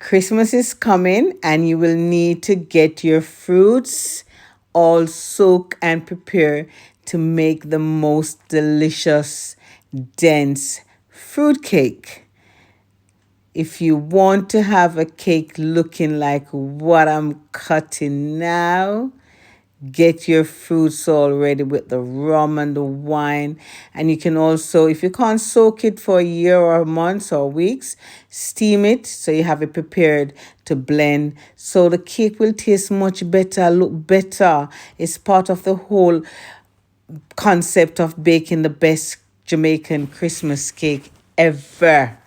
Christmas is coming and you will need to get your fruits all soaked and prepare to make the most delicious, dense fruit cake. If you want to have a cake looking like what I'm cutting now, get your fruits all ready with the rum and the wine. And you can also, if you can't soak it for a year or months or weeks, steam it so you have it prepared to blend. So the cake will taste much better, look better. It's part of the whole concept of baking the best Jamaican Christmas cake ever.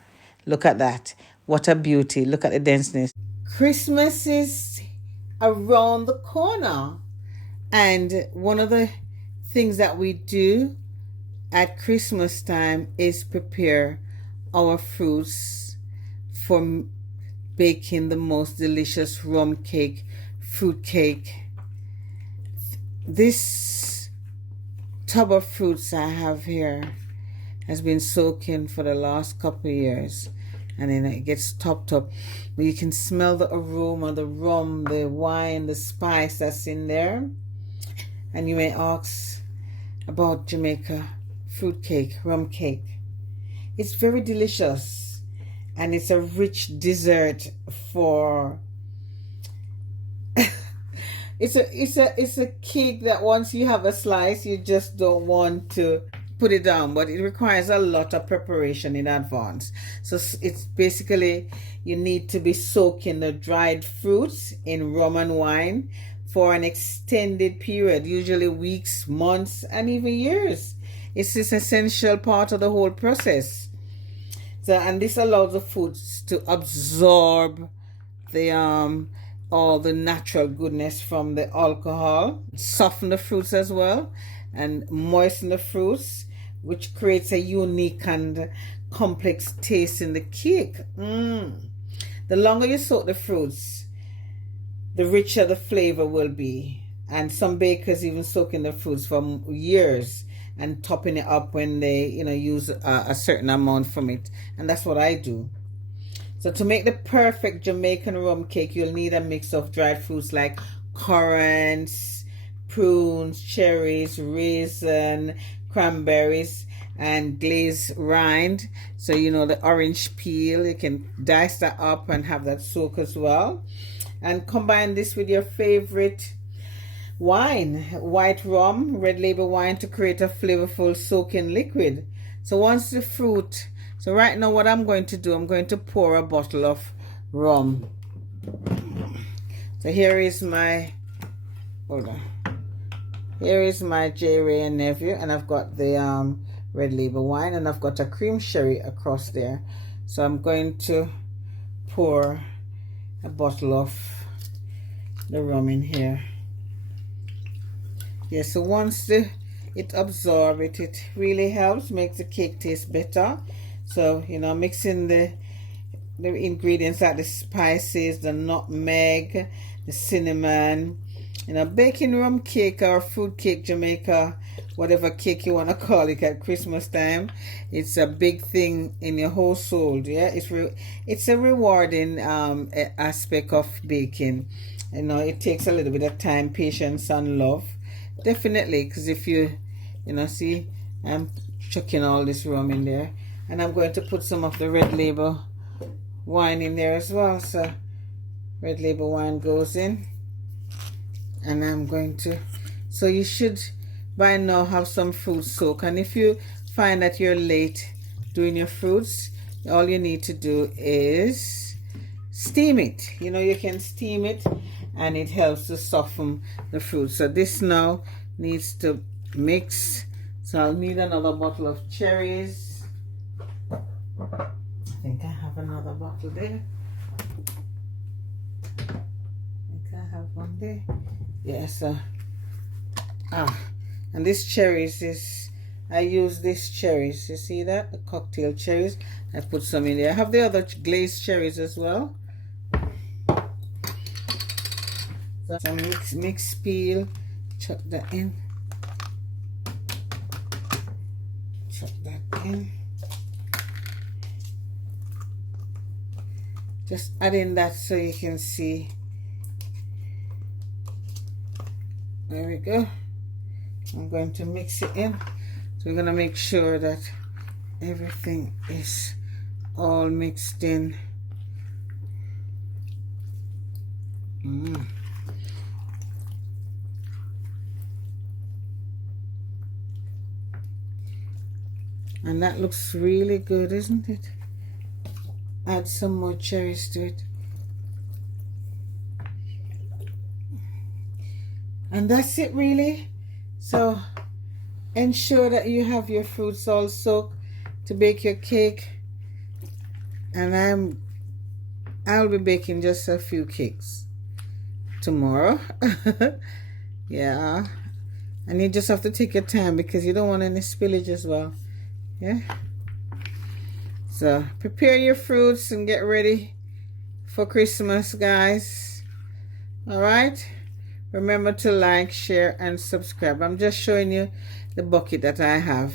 Look at that. What a beauty. Look at the denseness. Christmas is around the corner. And one of the things that we do at Christmas time is prepare our fruits for baking the most delicious rum cake, fruit cake. This tub of fruits I have here has been soaking for the last couple of years, and then it gets topped up. But you can smell the aroma, the rum, the wine, the spice that's in there. And you may ask about Jamaica fruit cake, rum cake. It's very delicious, and it's a rich dessert for it's a cake that once you have a slice, you just don't want to put it down, but it requires a lot of preparation in advance. So it's basically you need to be soaking the dried fruits in rum and wine for an extended period, usually weeks, months, and even years. It's this essential part of the whole process. So, and this allows the foods to absorb the all the natural goodness from the alcohol, soften the fruits as well, and moisten the fruits, which creates a unique and complex taste in the cake. The longer you soak the fruits, the richer the flavor will be. And some bakers even soaking the fruits for years and topping it up when they use a certain amount from it. And that's what I do. So to make the perfect Jamaican rum cake, you'll need a mix of dried fruits like currants, prunes, cherries, raisin, cranberries, and glazed rind. So the orange peel, you can dice that up and have that soak as well. And combine this with your favorite wine, white rum, red label wine, to create a flavorful soaking liquid. So once the fruit, so right now what I'm going to do, I'm going to pour a bottle of rum. So here is my, hold on. Here is my J. Ray and Nephew, and I've got the red label wine, and I've got a cream sherry across there. So I'm going to pour a bottle of the rum in here. Yeah, so once it absorbs it, it really helps, makes the cake taste better. So, mixing the ingredients like the spices, the nutmeg, the cinnamon, baking rum cake or fruit cake, Jamaica, whatever cake you want to call it at Christmas time. It's a big thing in your household. Yeah, it's a rewarding aspect of baking. It takes a little bit of time, patience, and love. Definitely, because if you see, I'm chucking all this rum in there, and I'm going to put some of the red label wine in there as well. So red label wine goes in, and I'm going to, so you should by now have some fruit soak. And if you find that you're late doing your fruits, all you need to do is steam it. You can steam it, and it helps to soften the fruit. So this now needs to mix. So I'll need another bottle of cherries. I think I have another bottle there. I think I have one there. Yes. And this cherries is, I use these cherries. You see that? The cocktail cherries. I put some in there. I have the other glazed cherries as well. So some mix peel. Chuck that in. Chuck that in. Just add in that so you can see. There we go. I'm going to mix it in. So we're going to make sure that everything is all mixed in. And that looks really good, isn't it? Add some more cherries to it. And that's it really. So ensure that you have your fruits all soaked to bake your cake. And I'll be baking just a few cakes tomorrow. Yeah. And you just have to take your time because you don't want any spillage as well. Yeah. So prepare your fruits and get ready for Christmas, guys. All right. Remember to like, share, and subscribe. I'm just showing you the bucket that I have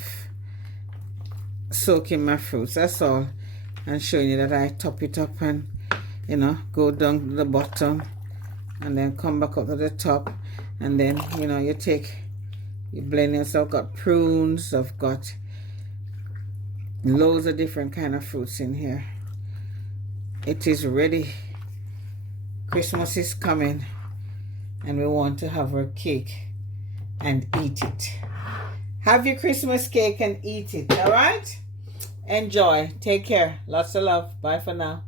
soaking my fruits. That's all. And showing you that I top it up and, you know, go down to the bottom and then come back up to the top. And then, you know, you blend it. So I've got prunes. I've got loads of different kind of fruits in here. It is ready. Christmas is coming. And we want to have our cake and eat it. Have your Christmas cake and eat it, all right? Enjoy. Take care. Lots of love. Bye for now.